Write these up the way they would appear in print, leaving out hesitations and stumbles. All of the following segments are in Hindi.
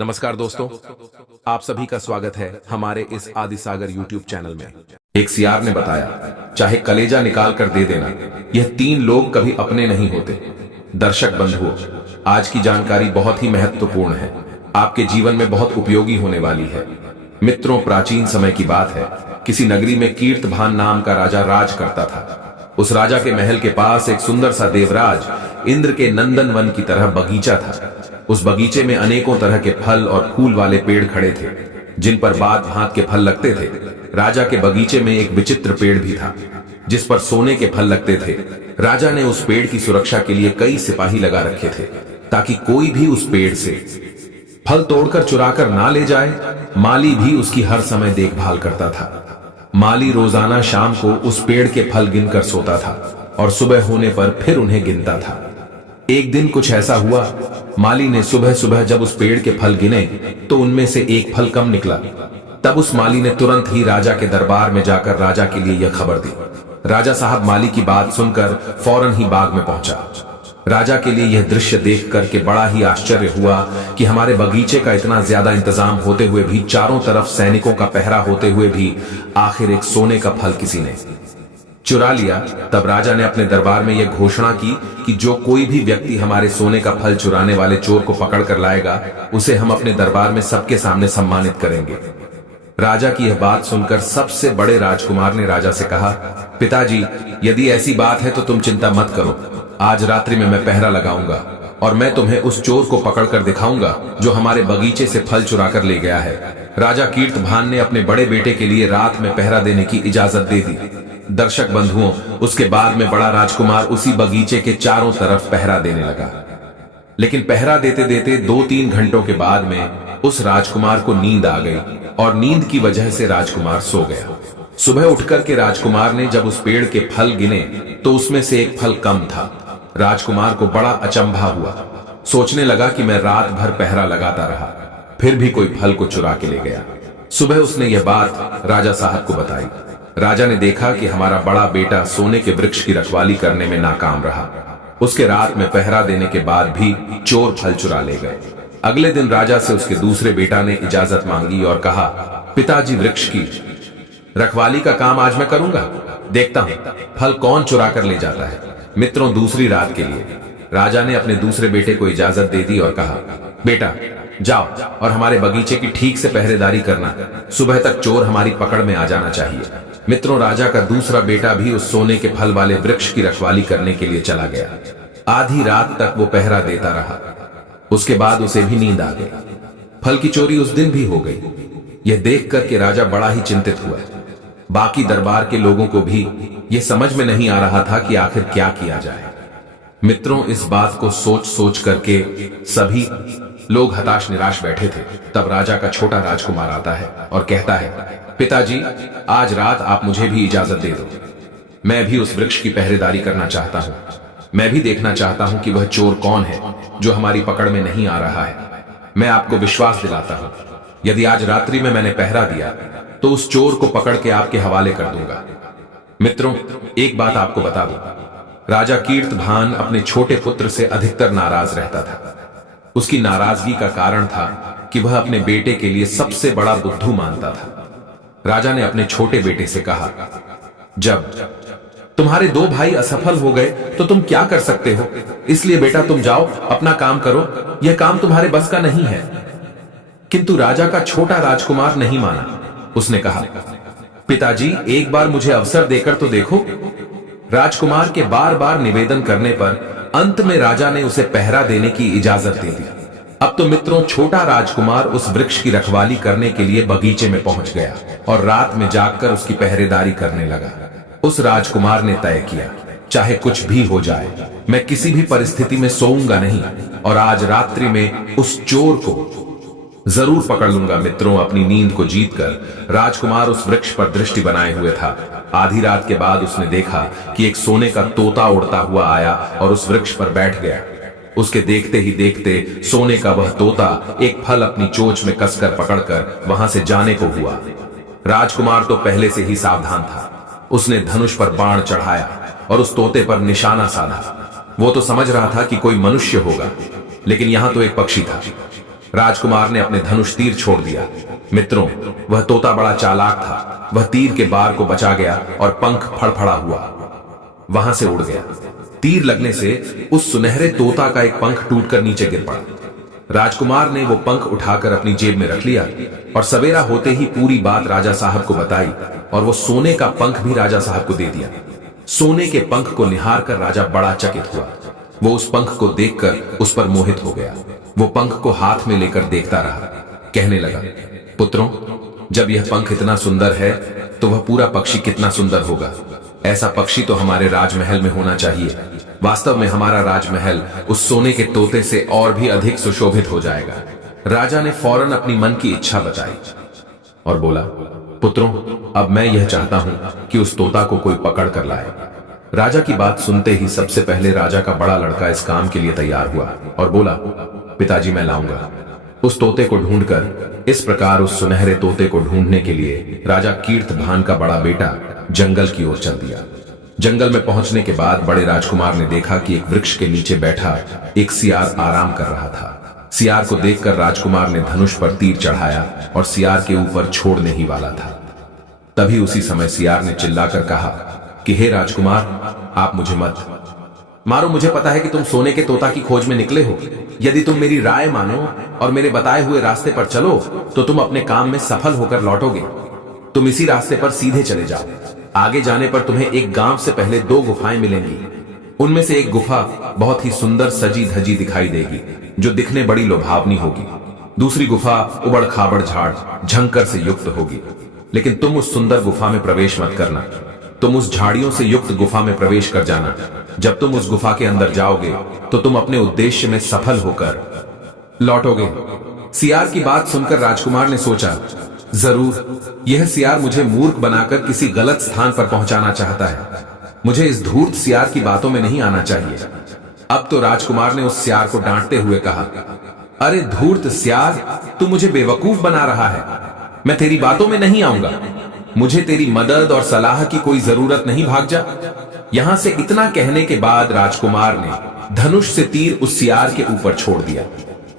नमस्कार दोस्तों, आप सभी का स्वागत है हमारे इस आदि सागर यूट्यूब चैनल में। एक सियार ने बताया, चाहे कलेजा निकाल कर दे देना, यह 3 लोग कभी अपने नहीं होते। दर्शक बंधुओं, आज की जानकारी बहुत ही महत्वपूर्ण है, आपके जीवन में बहुत उपयोगी होने वाली है। मित्रों, प्राचीन समय की बात है, किसी नगरी में कीर्तभान नाम का राजा राज करता था। उस राजा के महल के पास एक सुंदर सा देवराज इंद्र के नंदन वन की तरह बगीचा था। उस बगीचे में अनेकों तरह के फल और फूल वाले पेड़ खड़े थे, जिन पर बात भांत के फल लगते थे। राजा के बगीचे में एक विचित्र पेड़ भी था, जिस पर सोने के फल लगते थे। राजा ने उस पेड़ की सुरक्षा के लिए कई सिपाही लगा रखे थे, ताकि कोई भी उस पेड़ से फल तोड़कर चुराकर ना ले जाए। माली भी उसकी हर समय देखभाल करता था। माली रोजाना शाम को उस पेड़ के फल गिनकर सोता था और सुबह होने पर फिर उन्हें गिनता था। एक दिन कुछ ऐसा हुआ, माली ने सुबह सुबह जब उस पेड़ के फल गिने तो उनमें से एक फल कम निकला। तब उस माली ने तुरंत ही राजा के दरबार में जाकर राजा के लिए यह खबर दी। राजा साहब माली की बात सुनकर फौरन ही बाग में पहुंचा। राजा के लिए यह दृश्य देख करके बड़ा ही आश्चर्य हुआ कि हमारे बगीचे का इतना ज्यादा इंतजाम होते हुए भी, चारों तरफ सैनिकों का पहरा होते हुए भी, आखिर एक सोने का फल किसी ने चुरा लिया। तब राजा ने अपने दरबार में यह घोषणा की कि जो कोई भी व्यक्ति हमारे सोने का फल चुराने वाले चोर को पकड़ कर लाएगा, उसे हम अपने दरबार में सबके सामने सम्मानित करेंगे। राजा की यह बात सुनकर सबसे बड़े राजकुमार ने राजा से कहा, पिताजी, यदि ऐसी बात है तो तुम चिंता मत करो। आज रात्रि में मैं पहरा लगाऊंगा और मैं तुम्हें उस चोर को पकड़कर दिखाऊंगा जो हमारे बगीचे से फल चुरा कर ले गया है। राजा कीर्तभान ने अपने बड़े बेटे के लिए रात में पहरा देने की इजाजत दे दी। दर्शक बंधुओं, उसके बाद में बड़ा राजकुमार उसी बगीचे के चारों तरफ पहरा देने लगा। लेकिन पहरा देते देते 2-3 घंटों के बाद में उस राजकुमार को नींद आ गई और नींद की वजह से राजकुमार सो गया। सुबह उठकर के राजकुमार ने जब उस पेड़ के फल गिने तो उसमें से एक फल कम था। राजकुमार को बड़ा अचंभा हुआ, सोचने लगा कि मैं रात भर पहरा लगाता रहा, फिर भी कोई फल को चुरा के ले गया। सुबह उसने यह बात राजा साहब को बताई। राजा ने देखा कि हमारा बड़ा बेटा सोने के वृक्ष की रखवाली करने में नाकाम रहा। उसके रात में पहरा देने के बाद भी चोर फल चुरा ले गए। अगले दिन राजा से उसके दूसरे बेटा ने इजाजत मांगी और कहा, पिताजी, वृक्ष की रखवाली का काम आज मैं करूंगा, देखता हूं फल कौन चुरा कर ले जाता है। मित्रों, दूसरी रात के लिए राजा ने अपने दूसरे बेटे को इजाजत दे दी और कहा, बेटा जाओ और हमारे बगीचे की ठीक से पहरेदारी करना, सुबह तक चोर हमारी पकड़ में आ जाना चाहिए। मित्रों, राजा का दूसरा बेटा भी उस सोने के फल वाले वृक्ष की रखवाली करने के लिए चला गया। आधी रात तक वो पहरा देता रहा। उसके बाद उसे भी नींद आ गई। फल की चोरी उस दिन भी हो गई। यह देख करके राजा बड़ा ही चिंतित हुआ। बाकी दरबार के लोगों को भी यह समझ में नहीं आ रहा था कि आखिर क्या किया जाए। मित्रों, इस बात को सोच सोच करके सभी लोग हताश निराश बैठे थे। तब राजा का छोटा राजकुमार आता है और कहता है, पिताजी, आज रात आप मुझे भी इजाजत दे दो। मैं भी उस वृक्ष की पहरेदारी करना चाहता हूं। मैं भी देखना चाहता हूं कि वह चोर कौन है जो हमारी पकड़ में नहीं आ रहा है। मैं आपको विश्वास दिलाता हूं, यदि आज रात्रि में मैंने पहरा दिया तो उस चोर को पकड़ के आपके हवाले कर दूंगा। मित्रों, एक बात आपको बता दूं, राजा कीर्तभान अपने छोटे पुत्र से अधिकतर नाराज रहता था। उसकी नाराजगी का कारण था कि वह अपने बेटे के लिए सबसे बड़ा बुद्धू मानता था। राजा ने अपने छोटे बेटे से कहा, जब तुम्हारे 2 भाई असफल हो गए तो तुम क्या कर सकते हो, इसलिए बेटा तुम जाओ, अपना काम करो, यह काम तुम्हारे बस का नहीं है। किंतु राजा का छोटा राजकुमार नहीं माना। उसने कहा, पिताजी, एक बार मुझे अवसर देकर तो देखो। राजकुमार के बार बार निवेदन करने पर अंत में राजा ने उसे पहरा देने की इजाजत दे दी। अब तो मित्रों, छोटा राजकुमार उस वृक्ष की रखवाली करने के लिए बगीचे में पहुंच गया और रात में जागकर उसकी पहरेदारी करने लगा। उस राजकुमार ने तय किया, चाहे कुछ भी हो जाए, मैं किसी भी परिस्थिति में सोऊंगा नहीं और आज रात्रि में उस चोर को जरूर पकड़ लूंगा। मित्रों, अपनी नींद को जीतकर राजकुमार उस वृक्ष पर दृष्टि बनाए हुए था। आधी रात के बाद उसने देखा कि एक सोने का तोता उड़ता हुआ आया और उस वृक्ष पर बैठ गया। उसके देखते ही देखते सोने का वह तोता एक फल अपनी चोंच में कसकर पकड़कर वहां से जाने को हुआ। राजकुमार तो पहले से ही सावधान था। उसने धनुष पर बाण चढ़ाया और उस तोते पर निशाना साधा। वो तो समझ रहा था कि कोई मनुष्य होगा, लेकिन यहां तो एक पक्षी था। राजकुमार ने अपने धनुष तीर छोड़ दिया। मित्रों, वह तोता बड़ा चालाक था। वह तीर के बार को बचा गया और पंख फड़फड़ा हुआ वहां से उड़ गया। तीर लगने से उस सुनहरे तोता का एक पंख टूटकर नीचे गिर पड़ा। राजकुमार ने वो पंख उठाकर अपनी जेब में रख लिया और सवेरा होते ही पूरी बात राजा साहब को बताई और वो सोने का पंख भी राजा साहब को दे दिया। सोने के पंख को निहार कर राजा बड़ा चकित हुआ। वो उस पंख को देखकर उस पर मोहित हो गया। वो पंख को हाथ में लेकर देखता रहा। कहने लगा, पुत्रों, जब यह पंख इतना सुंदर है तो वह पूरा पक्षी कितना सुंदर होगा। ऐसा पक्षी तो हमारे राजमहल में होना चाहिए। वास्तव में हमारा राजमहल उस सोने के तोते से और भी अधिक सुशोभित हो जाएगा। राजा ने फौरन अपनी मन की इच्छा बताई और बोला, पुत्रों, अब मैं यह चाहता हूं कि उस तोता को कोई पकड़ कर लाए। राजा की बात सुनते ही सबसे पहले राजा का बड़ा लड़का इस काम के लिए तैयार हुआ और बोला, पिताजी, मैं लाऊंगा उस तोते को ढूंढकर। इस प्रकार उस सुनहरे तोते को ढूंढने के लिए राजा कीर्तभान का बड़ा बेटा जंगल की ओर चल दिया। जंगल में पहुंचने के बाद बड़े राजकुमार ने देखा कि एक वृक्ष के नीचे बैठा एक सियार आराम कर रहा था। सियार को देखकर राजकुमार ने धनुष पर तीर चढ़ाया और सियार के ऊपर छोड़ने ही वाला था। तभी उसी समय सियार ने चिल्लाकर कहा कि हे राजकुमार, आप मुझे मत मारो। मुझे पता है कि तुम सोने के तोता की खोज में निकले हो। यदि तुम मेरी राय मानो और मेरे बताए हुए रास्ते पर चलो तो तुम अपने काम में सफल होकर लौटोगे। तुम इसी रास्ते पर सीधे चले जाओ। आगे जाने पर तुम्हें एक गांव से पहले 2 गुफाएं मिलेंगी। उनमें से एक गुफा बहुत ही सुंदर सजी धजी दिखाई देगी, जो दिखने बड़ी लुभावनी होगी। दूसरी गुफा उबड़ खाबड़ झाड़ झंकर से युक्त होगी। लेकिन तुम उस सुंदर गुफा में प्रवेश मत करना। तुम उस झाड़ियों से युक्त गुफा में प्रवेश कर जाना। जब तुम उस गुफा के अंदर जाओगे तो तुम अपने उद्देश्य में सफल होकर लौटोगे। सियार की बात सुनकर राजकुमार ने सोचा, जरूर यह सियार मुझे मूर्ख बनाकर किसी गलत स्थान पर पहुंचाना चाहता है। मुझे इस धूर्त सियार की बातों में नहीं आना चाहिए। अब तो राजकुमार ने उस सियार को डांटते हुए कहा, अरे धूर्त सियार, तू मुझे बेवकूफ बना रहा है। मैं तेरी बातों में नहीं आऊंगा। मुझे तेरी मदद और सलाह की कोई जरूरत नहीं, भाग जा। यहां से इतना कहने के बाद राजकुमार ने धनुष से तीर उस सियार के ऊपर छोड़ दिया।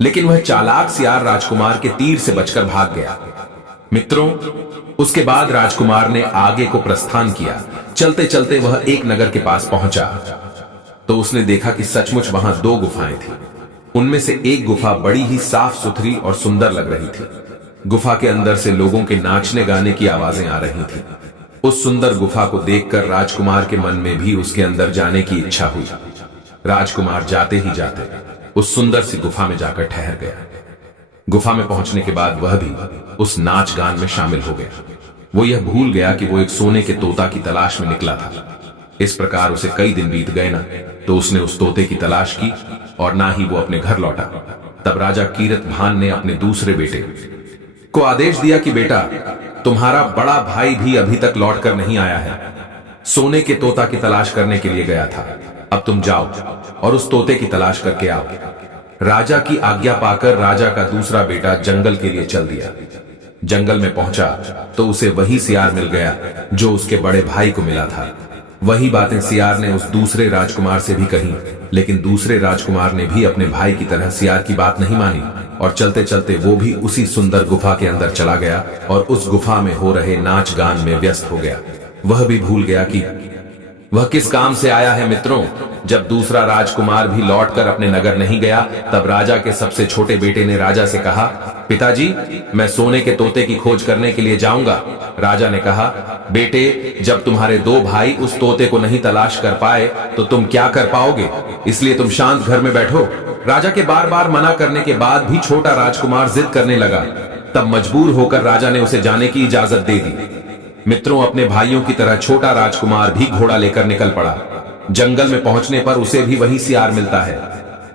लेकिन वह चालाक सियार राजकुमार के तीर से बचकर भाग गया। मित्रों, उसके बाद राजकुमार ने आगे को प्रस्थान किया। चलते चलते वह एक नगर के पास पहुंचा तो उसने देखा कि सचमुच वहां 2 गुफाएं थी। उनमें से एक गुफा बड़ी ही साफ सुथरी और सुंदर लग रही थी। गुफा के अंदर से लोगों के नाचने गाने की आवाजें आ रही थी। उस सुंदर गुफा को देखकर राजकुमार के मन में भी उसके अंदर जाने की इच्छा हुई। राजकुमार जाते ही जाते उस सुंदर सी गुफा में जाकर ठहर गया। गुफा में पहुंचने के बाद वह भी उस नाच गान में शामिल हो गया। वो यह भूल गया कि वो एक सोने के तोता की तलाश में निकला था। इस प्रकार उसे कई दिन बीत गए ना तो उसने उस तोते की तलाश की और ना ही वो अपने घर लौटा। तब राजा कीरतभान ने अपने दूसरे बेटे को आदेश दिया कि बेटा, तुम्हारा बड़ा भाई भी अभी तक लौट कर नहीं आया है। सोने के तोता की तलाश करने के लिए गया था। अब तुम जाओ और उस तोते की तलाश करके आओ। राजा की आज्ञा पाकर राजा का दूसरा बेटा जंगल के लिए चल दिया। जंगल में पहुंचा तो उसे वही सियार मिल गया जो उसके बड़े भाई को मिला था। वही बातें सियार ने उस दूसरे राजकुमार से भी कही, लेकिन दूसरे राजकुमार ने भी अपने भाई की तरह सियार की बात नहीं मानी और चलते चलते वो भी उसी सुंदर गुफा के अंदर चला गया और उस गुफा में हो रहे नाच गान में व्यस्त हो गया। वह भी भूल गया कि वह किस काम से आया है। मित्रों, जब दूसरा राजकुमार भी लौटकर अपने नगर नहीं गया तब राजा के सबसे छोटे बेटे ने राजा से कहा, पिताजी, मैं सोने के तोते की खोज करने के लिए जाऊंगा। राजा ने कहा, बेटे, जब तुम्हारे 2 भाई उस तोते को नहीं तलाश कर पाए तो तुम क्या कर पाओगे, इसलिए तुम शांत घर में बैठो। राजा के बार बार मना करने के बाद भी छोटा राजकुमार जिद करने लगा। तब मजबूर होकर राजा ने उसे जाने की इजाजत दे दी। मित्रों, अपने भाइयों की तरह छोटा राजकुमार भी घोड़ा लेकर निकल पड़ा। जंगल में पहुंचने पर उसे भी वही सियार मिलता है।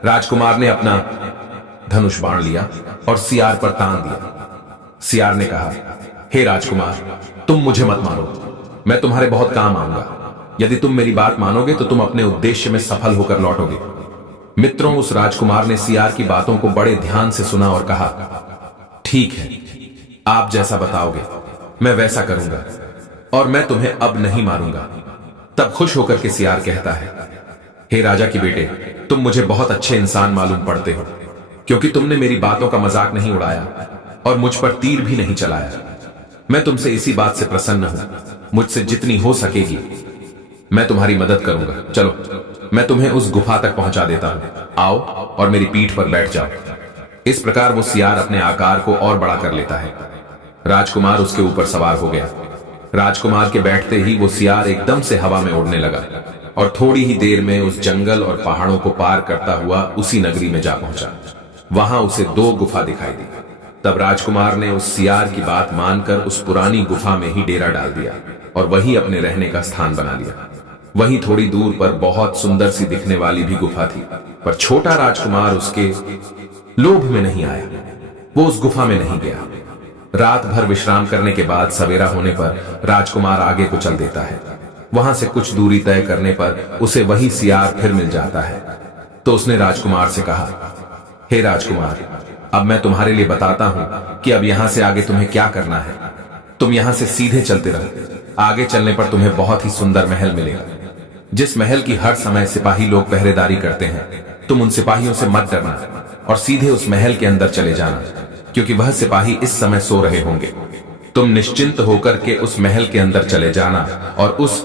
राजकुमार ने अपना धनुष बाण लिया और सियार पर तान दिया। सियार ने कहा, हे राजकुमार, तुम मुझे मत मारो, मैं तुम्हारे बहुत काम आऊंगा। यदि तुम मेरी बात मानोगे तो तुम अपने उद्देश्य में सफल होकर लौटोगे। मित्रों, उस राजकुमार ने सियार की बातों को बड़े ध्यान से सुना और कहा, ठीक है, आप जैसा बताओगे मैं वैसा करूंगा और मैं तुम्हें अब नहीं मारूंगा। तब खुश होकर के सियार कहता है, हे राजा की बेटे, तुम मुझे बहुत अच्छे इंसान मालूम पड़ते हो, क्योंकि तुमने मेरी बातों का मजाक नहीं उड़ाया और मुझ पर तीर भी नहीं चलाया। मैं तुमसे इसी बात से प्रसन्न हूं। मुझसे जितनी हो सकेगी मैं तुम्हारी मदद करूंगा। चलो मैं तुम्हें उस गुफा तक पहुंचा देता हूं। आओ और मेरी पीठ पर बैठ जाओ। इस प्रकार वो सियार अपने आकार को और बड़ा कर लेता है। राजकुमार उसके ऊपर सवार हो गया। राजकुमार के बैठते ही वो सियार एकदम से हवा में उड़ने लगा और थोड़ी ही देर में उस जंगल और पहाड़ों को पार करता हुआ उसी नगरी में जा पहुंचा। वहां उसे 2 गुफा दिखाई दी। तब राजकुमार ने उस सियार की बात मानकर उस पुरानी गुफा में ही डेरा डाल दिया और वही अपने रहने का स्थान बना लिया। वहीं थोड़ी दूर पर बहुत सुंदर सी दिखने वाली भी गुफा थी, पर छोटा राजकुमार उसके लोभ में नहीं आया। वो उस गुफा में नहीं गया। रात भर विश्राम करने के बाद सवेरा होने पर राजकुमार आगे को चल देता है। वहां से कुछ दूरी तय करने पर उसे वही सियार फिर मिल जाता है। तो उसने राजकुमार से कहा, हे राजकुमार, अब मैं तुम्हारे लिए बताता हूं कि अब यहां से आगे तुम्हें क्या करना है। तुम यहां से सीधे चलते रहो। आगे चलने पर तुम्हें बहुत ही सुंदर महल मिलेगा, जिस महल की हर समय सिपाही लोग पहरेदारी करते हैं। तुम उन सिपाहियों से मत डरना और सीधे उस महल के अंदर चले जाना, क्योंकि वह सिपाही इस समय सो रहे होंगे। तुम निश्चिंत होकर के उस महल के अंदर चले जाना और उस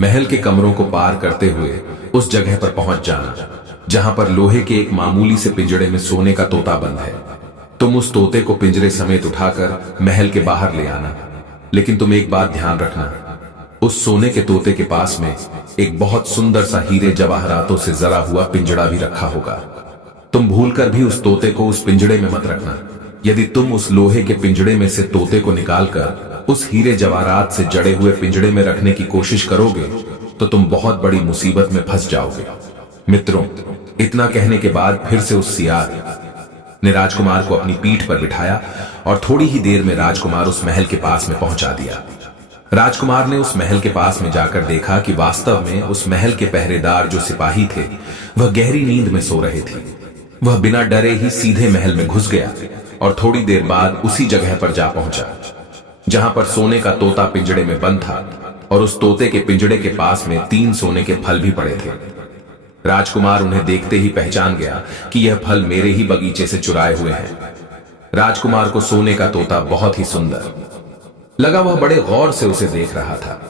महल के कमरों को पार करते हुए उस जगह पर पहुंच जाना जहां पर लोहे के एक मामूली से पिंजड़े में सोने का तोता बंद है। तुम उस तोते को पिंजरे समेत उठाकर महल के बाहर ले आना। लेकिन तुम एक बात ध्यान रखना, उस सोने के तोते के पास में एक बहुत सुंदर सा हीरे जवाहरातों से जरा हुआ पिंजड़ा भी रखा होगा। तुम भूलकर भी उस तोते को उस पिंजड़े में मत रखना। यदि तुम उस लोहे के पिंजड़े में से तोते को निकालकर उस हीरे जवाहरात से जड़े हुए पिंजड़े में रखने की कोशिश करोगे तो तुम बहुत बड़ी मुसीबत में फंस जाओगे। मित्रों, इतना कहने के बाद फिर से उस सियार ने राजकुमार को अपनी पीठ पर बिठाया और थोड़ी ही देर में राजकुमार उस महल के पास में पहुंचा दिया। राजकुमार ने उस महल के पास में जाकर देखा कि वास्तव में उस महल के पहरेदार जो सिपाही थे वह गहरी नींद में सो रहे थे। वह बिना डरे ही सीधे महल में घुस गया और थोड़ी देर बाद उसी जगह पर जा पहुंचा जहां पर सोने का तोता पिंजड़े में बंद था और उस तोते के पिंजड़े के पास में 3 सोने के फल भी पड़े थे। राजकुमार उन्हें देखते ही पहचान गया कि यह फल मेरे ही बगीचे से चुराए हुए हैं। राजकुमार को सोने का तोता बहुत ही सुंदर लगा। वह बड़े गौर से उसे देख रहा था।